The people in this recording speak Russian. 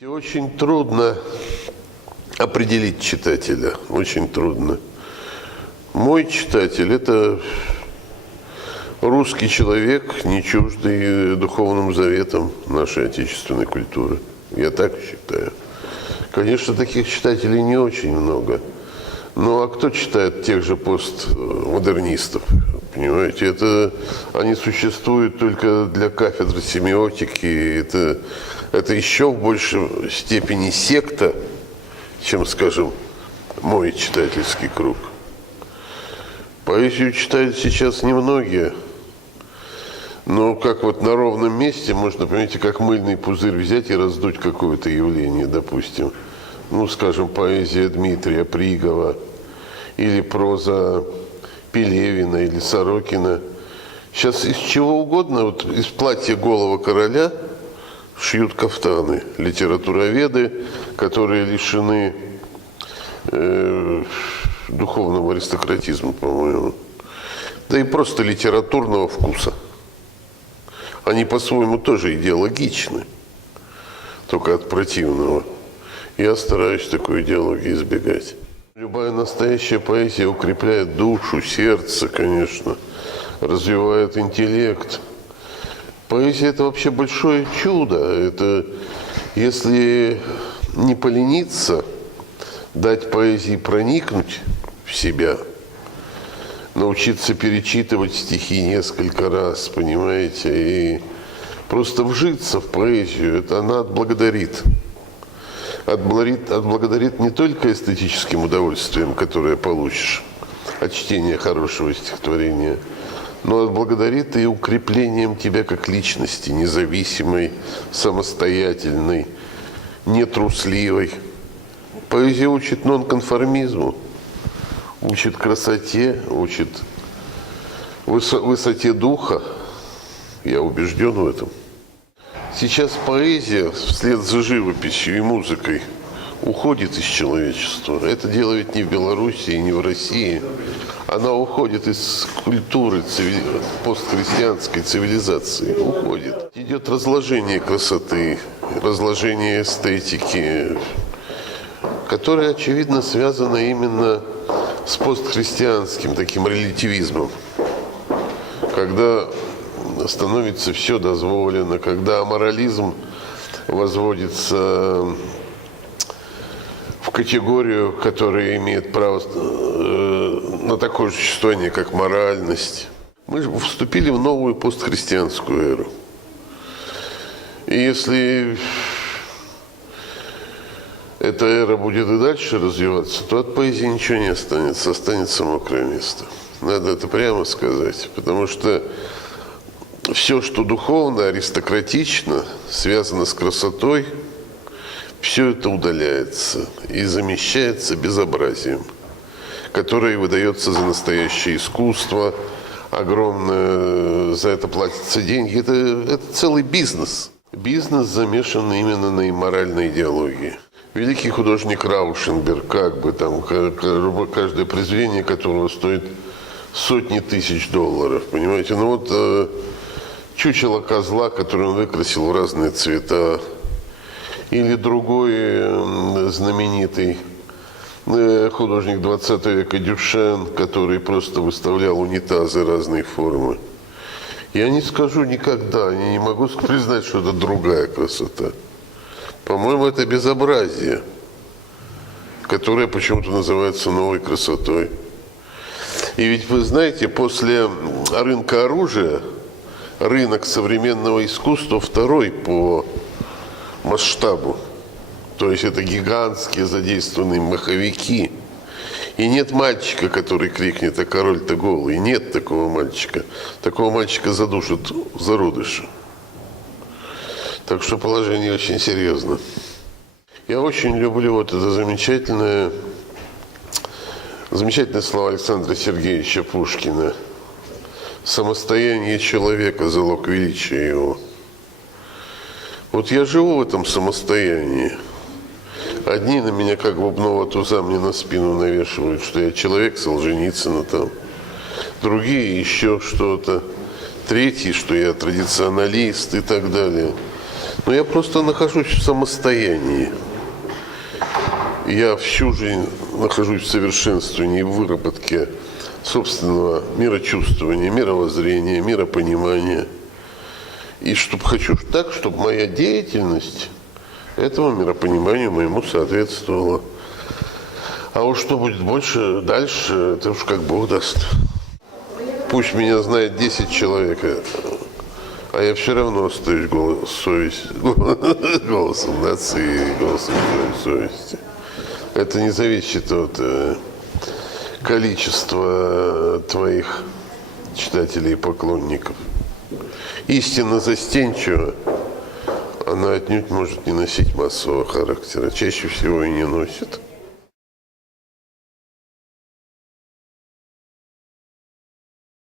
И очень трудно определить читателя, очень трудно. Мой читатель – это русский человек, не чуждый духовным заветам нашей отечественной культуры. Я так считаю. Конечно, таких читателей не очень много. Ну, а кто читает тех же постмодернистов? Понимаете, они существуют только для кафедры семиотики. Это еще в большей степени секта, чем, скажем, мой читательский круг. Поэзию читают сейчас немногие. Но как вот на ровном месте можно, понимаете, как мыльный пузырь взять и раздуть какое-то явление, допустим. Ну, скажем, поэзия Дмитрия Пригова, или проза Пелевина, или Сорокина. Сейчас из чего угодно, вот из платья голого короля шьют кафтаны. Литературоведы, которые лишены духовного аристократизма, по-моему. Да и просто литературного вкуса. Они по-своему тоже идеологичны, только от противного. Я стараюсь такой идеологии избегать. Любая настоящая поэзия укрепляет душу, сердце, конечно, развивает интеллект. Поэзия – это вообще большое чудо. Это, если не полениться, дать поэзии проникнуть в себя, научиться перечитывать стихи несколько раз, понимаете, и просто вжиться в поэзию, это она отблагодарит. Отблагодарит не только эстетическим удовольствием, которое получишь от чтения хорошего стихотворения, но отблагодарит и укреплением тебя как личности, независимой, самостоятельной, нетрусливой. Поэзия учит нонконформизму, учит красоте, учит высоте духа. Я убежден в этом. Сейчас поэзия вслед за живописью и музыкой уходит из человечества. Это дело ведь не в Белоруссии, не в России. Она уходит из культуры постхристианской цивилизации. Уходит. Идет разложение красоты, разложение эстетики, которое, очевидно, связано именно с постхристианским таким релятивизмом. Когда становится все дозволено, когда аморализм возводится в категорию, которая имеет право на такое существование, как моральность. Мы же вступили в новую постхристианскую эру. И если эта эра будет и дальше развиваться, то от поэзии ничего не останется, останется мокрое место. Надо это прямо сказать, потому что все, что духовно, аристократично, связано с красотой, все это удаляется и замещается безобразием, которое выдается за настоящее искусство, огромное, за это платятся деньги. Это целый бизнес. Бизнес замешан именно на имморальной идеологии. Великий художник Раушенберг, как бы там, каждое произведение которого стоит сотни тысяч долларов, понимаете? Ну вот чучело козла, который он выкрасил в разные цвета, или другой знаменитый художник 20 века Дюшен, который просто выставлял унитазы разной формы. Я не скажу никогда, я не могу признать, что это другая красота. По-моему, это безобразие, которое почему-то называется новой красотой. И ведь вы знаете, после рынка оружия, рынок современного искусства второй по масштабу. То есть это гигантские задействованные маховики. И нет мальчика, который крикнет: «А король-то голый». Нет такого мальчика. Такого мальчика задушат зародыши. Так что положение очень серьезно. Я очень люблю вот это замечательные слова Александра Сергеевича Пушкина. «Самостояние человека – залог величия его». Вот я живу в этом самостоянии. Одни на меня как бубного туза мне на спину навешивают, что я человек Солженицына там. Другие еще что-то. Третьи, что я традиционалист и так далее. Но я просто нахожусь в самостоянии. Я всю жизнь нахожусь в совершенствовании, в выработке собственного мирочувствования, мировоззрения, миропонимания. И хочу так, чтобы моя деятельность этому миропониманию моему соответствовала. А уж что будет больше, дальше, это уж как Бог даст. Пусть меня знает 10 человек, а я все равно остаюсь голосом нации, голосом совести. Это не зависит от количества твоих читателей и поклонников. Истина застенчива, она отнюдь может не носить массового характера, чаще всего и не носит.